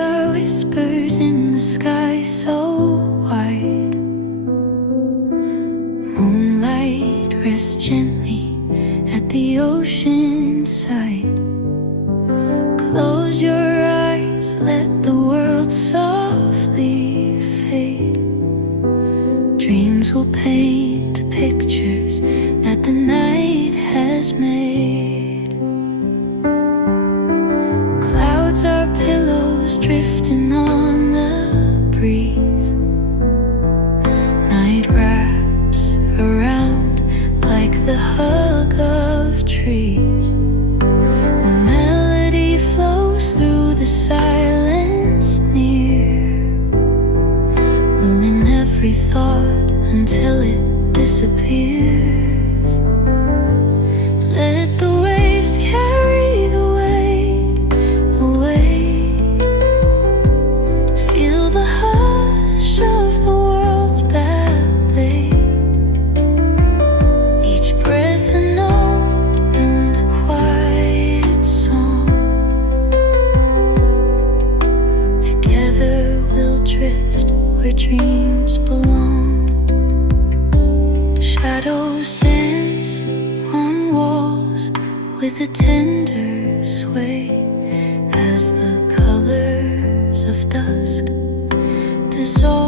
are whispers in the sky so wide. Moonlight rests gently at the ocean side. Close your eyes, let the world softly fade. Dreams will paint pictures that the night has made. Clouds are pillows drifting on the breeze. Night wraps around like the hug of trees. A melody flows through the silence near, lulling every thought until it disappears. Let the waves carry the weight away. Feel the hush of the world's ballet. Each breath a note in the quiet song. Together we'll drift where dreams belong. Shadows dance on walls with a tender sway as the colors of dusk dissolve.